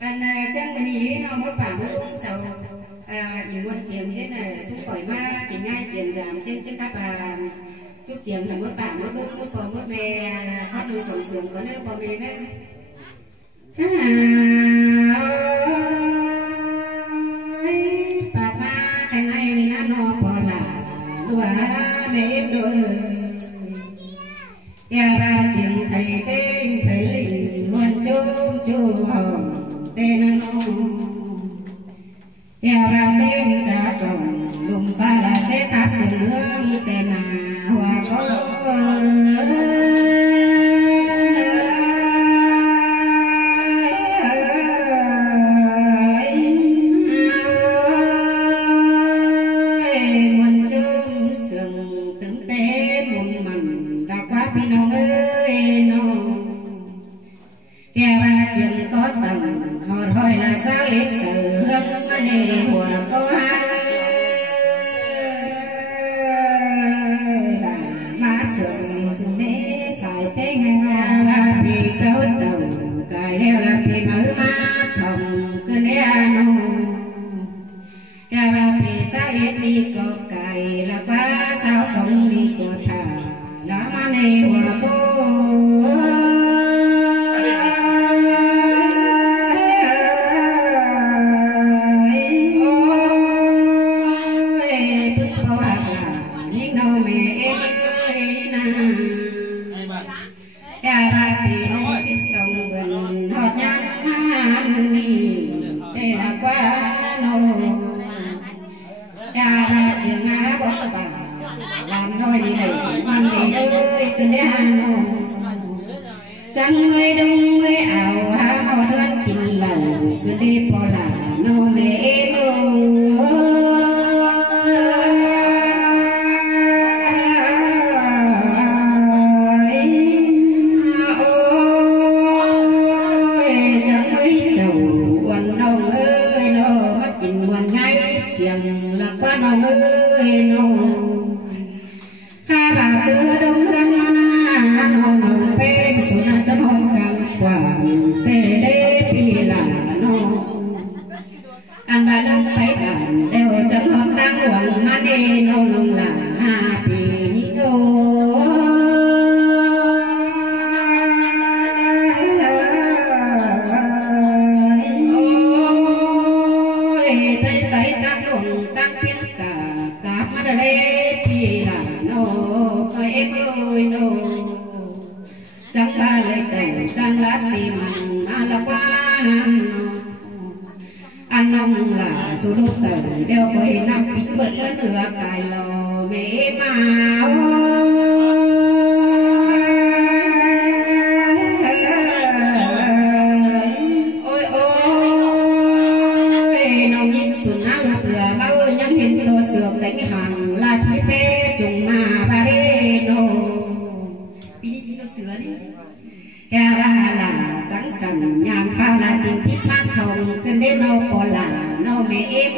Còn sang bên ý nó có bảo cũng sầu những quân trường thế là xuống khỏi ma thì ngay trường giảm trên trước các bà chút trường là mất bảo mất lúc mất bò mất mẹ phát luôn sòng sườn có nơi bò mẹ nữa bà ma thành ai mình ăn no bò là đùa mẹ em đùa nhà bà trường thầy tên thầy linh muôn chú hồng tên nhà bà tên cả cổng lùng pha là sẽ tháp sườn nướng tên là hòa có muôn chung sườn tướng tế muôn mặn đã quá bị nó ơi nó nhà bà trường có tầm họ thôi là sao ít sự hân đề hòa có là má sườn từ đế xài bé nga bà bị câu tàu cài leo là bị mở má thòng cứ đế nô nhà bà bị sao ít đi có cài là quá sao sống đi có thả đã má đề hòa có chẳng người đông người ảo họ đơn kinh lầu cứ đi bỏ là nó mẹ ơi chẳng mấy chầu quần nông ơi nó mất kinh quần ngay chẳng là quá nông ơi nó kha bà chưa đông hương nó nông bên số na chân hông càng quảng tê đê pi là nó ăn bà đông tay đàn đều chân hông đang quảng mà đê nó nông là pi ngô ôi tay tay đang luồng đang biết cả mắt đê pi là nó em ơi nó chẳng ba lấy tẩu đang lát gì mặn mà là quá ăn nông là số đô tẩu đeo quầy năm kính bật nữa nửa cài lò mẹ mà ôi ôi nông nhìn xuân á lục lửa ba ơi những hình tô sửa cánh hàng là thấy bé trùng mà ba đê nô sửa đi nhà ba là trắng sần nhàn bao là tình thích mát thòng cơn đêm nâu bỏ là nâu mẹ em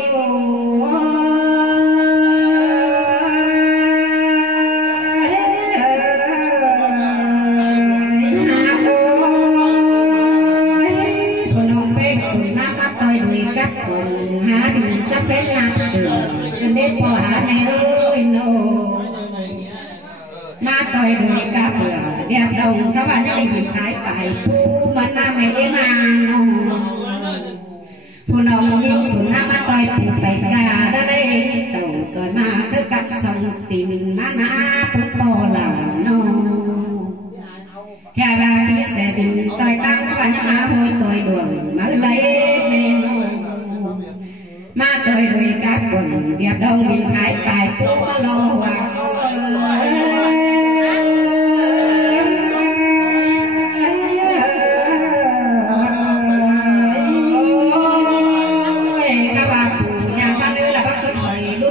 con ông bé sùn nát mắt tôi đuổi cắt cùng há bình chắc phép làm sửa cơn đêm bỏ há mẹ ơi nô má tôi đuổi cặp là đẹp đồng các bạn hãy nhìn thái bài phu mà na mẹ mà phu nông nhìn xuống na má tôi phụ bài cả đã đây tàu tôi mà thức cắt xong tìm má na tôi bỏ là nó nhà bà khi xe tình tôi tăng các bạn nhá hồi tôi đuổi mới lấy bên má tôi đuổi cặp quần đẹp đồng nhìn thái bài phu lo hòa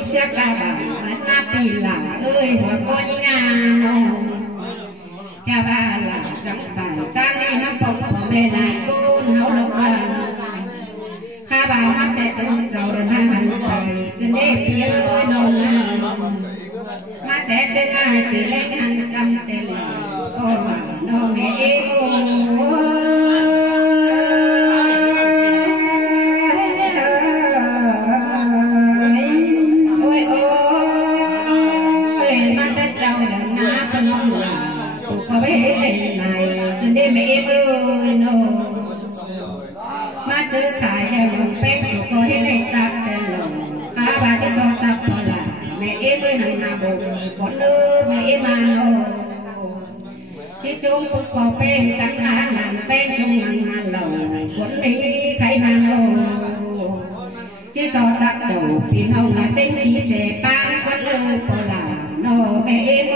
xe ca bà na pi là ơi hòa coi như ngàn nhà bà là chẳng phải ta đi nó bông của mẹ lại cô nấu lộc bàn kha bà mắt tệ từng giàu đơn hai hành xài cứ nếp phía ơi nông mắt tệ chân ai thì lên hành cầm tệ là cô là nó mẹ em ơi chữ xài lòng bên số có hết lấy tạc tên lòng khá bà chứ so tạc bỏ là mẹ em ơi nằm nà bồ con nữ mẹ em à nô chỉ chung bụng bỏ bên cắn lá nằm bên sông nằm nà lầu con đi khai nà nô chỉ so tạc chầu pin hồng là tên xí trẻ ban con nữ bỏ là nô mẹ em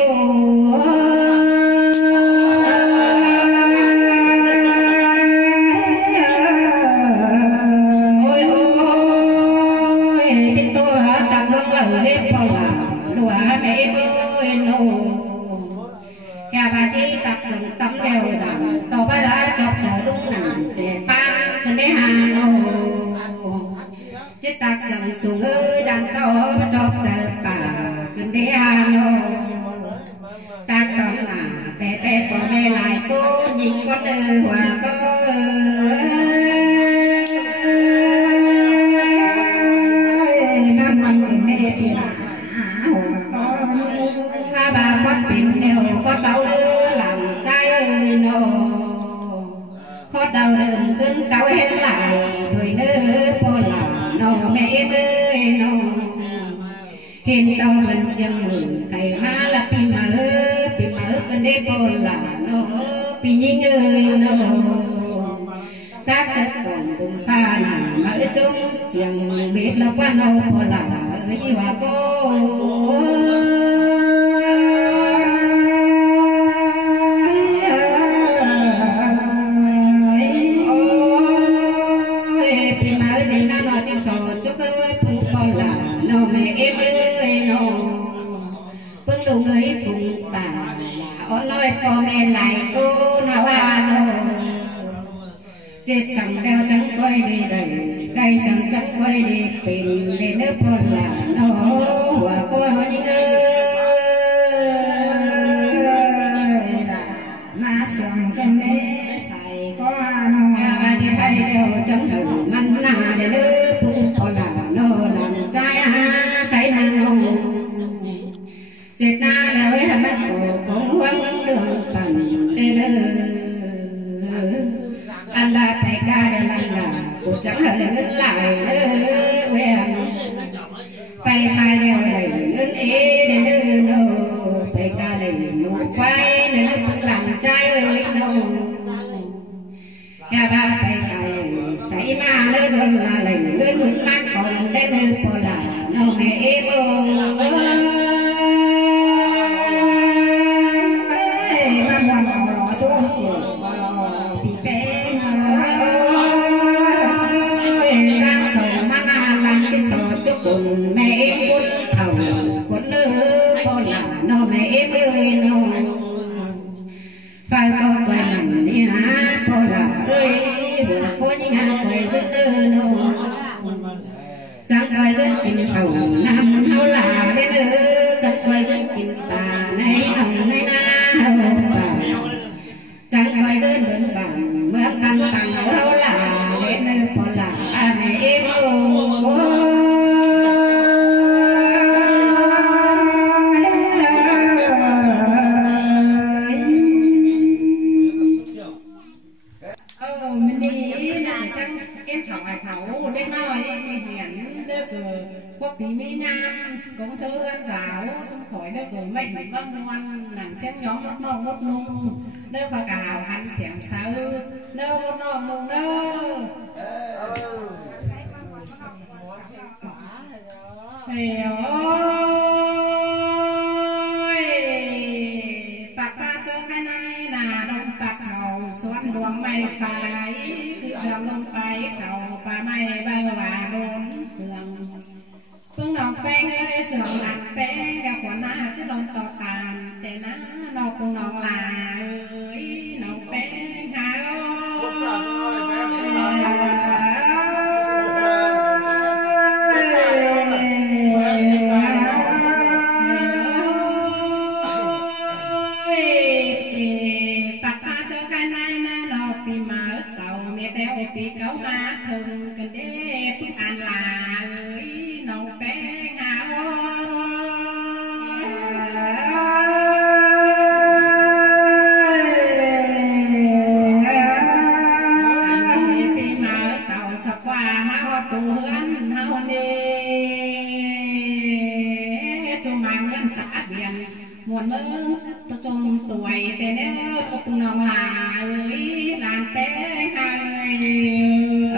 tạc sừng tắm đều rằng tàu ba lá chọc chờ đúng nằm trẻ ban cần để hà nô chứ tạc sừng xuống ơi rằng tàu ba chọc chờ bà cần để hà nô tạc tóm là tè tè bỏ mẹ lại cô nhìn con ơi hòa cô năm năm cần để thì là hòa con ha bà phát pin đều phát bao đưa khó đau đớn cơn cao hết lại thôi nữa po là nó mẹ em ơi nó hiện tao vẫn chẳng mừng thầy má là pi mở cơn đêm po là nó pi nhinh ơi nó các sẽ còn cùng pha nằm ở trong chẳng biết là quan hậu po là ơi hòa cô em ơi nó phương lù người phụng bà là ôn nói po mẹ lại cô nào à nó chết sẵn đeo trắng quay đi đầy cây sẵn trắng quay đi pin để nước po là nó hòa cô những ơi mà sẵn chân để xài có nó bà thì thay đeo trắng thử mặn nà để nước phụng po là nó làm trai thấy nàng hồng chết na lời là mắt cổ cũng quăng đường phần đê đơ anh ba phải ca để làm là cổ chẳng hở để ngân lại đơ quen phải thay đeo để ngân ế để đơ nô phải ca để nụ quay để nước bước làm trai ơi nô nhà ba phải thay say ma lơ dần là lấy ngân ngân mắt còn để đơ po là nó mẹ em ơi mà muốn nó chung bị bé ơi đang sống mà làm cái sò cho cùng mẹ em quân thầu quân nữ po là nó mẹ em ơi nó phải có quay nằm đi hả po là ơi vừa có những hàng quay dân nữ nó chẳng coi dân tình khẩu nam hao là đến nữa cần coi dân tình tà này hồng này na hao bà chẳng coi dân đường bằng mưa khăn bằng hao là đến nữa po là mẹ em mình đi là sang em thảo hải thảo đến nói hiển đỡ cờ quốc bí mỹ nam cũng sơ ăn giáo xong khỏi đỡ cờ mệnh vâng ngoan nàng xem nhóm một nọ một nung đỡ phải cào hắn xẻng sao đỡ một nọ nung đỡ thầy ơi bạc ba cho cái này là đồng bạc hầu xoắn luồng mày phải cứ dòng lông phải khẩu bà mày bơ bà bốn phương nọc beng ơi sườn lạnh beng gặp quả na chứ đồng tọt tàn để ná nọc cùng nọc là ơi nọc beng hà bị cáo ma thường cần để phước an là ơi nấu bé hào anh bị mở tàu sầu มาฮอดตูเฮือนเฮานี่จุมางเงินสะเบียนมวนเมืองตุจมต่วยแต่เนื้อตุกน้องลาเอ้ยลานเต้ให้โ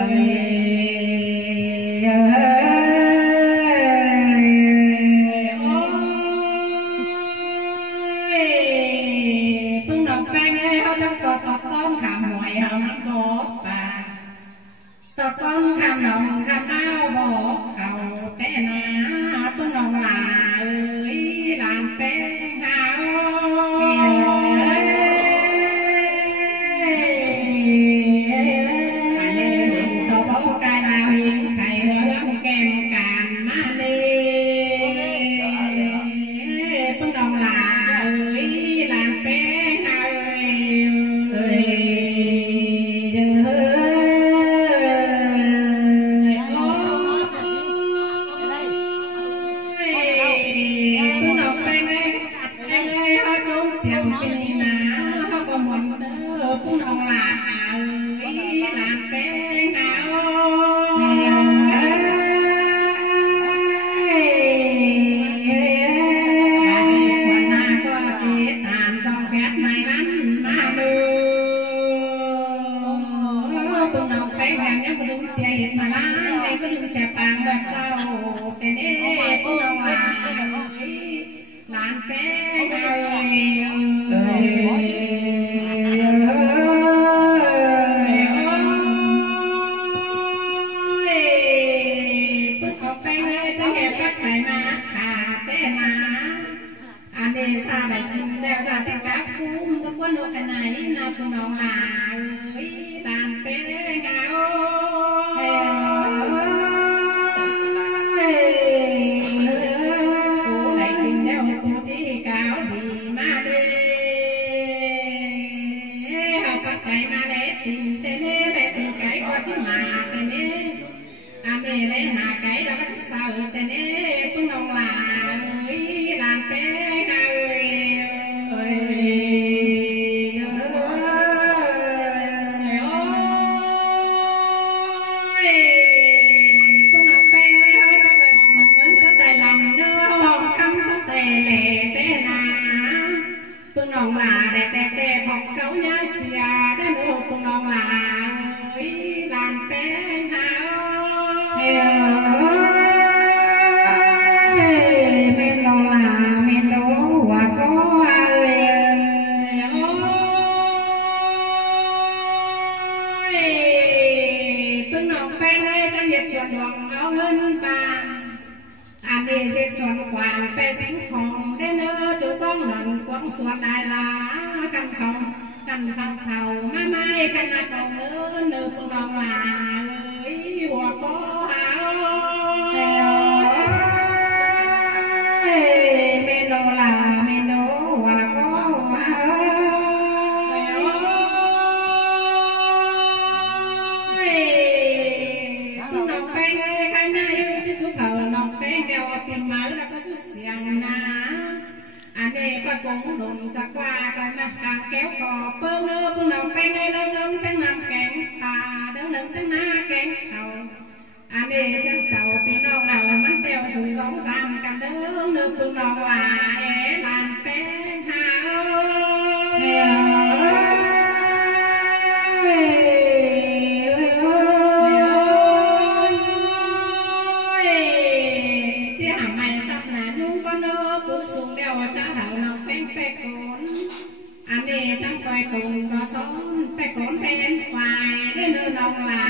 อ้ยพึ่งน้องแป้งเอ้ยเขาจะกอดก้อนขามหวยเขาน้ำบอกป่าตะก้อนคำน้องคำเน่าบอกเขาแต่นาเพิ่งน้องลาเอ้ยลานเป้หาอันนี้ตัวบอกกายลาหิงไข่เรื่องแกงการมาเลยเพิ่งน้องลาเอ้ยลานเป้หาเอ้ยไปโกนก็ซ้อนไปโกนเป็นควายได้เนื้อน้องลา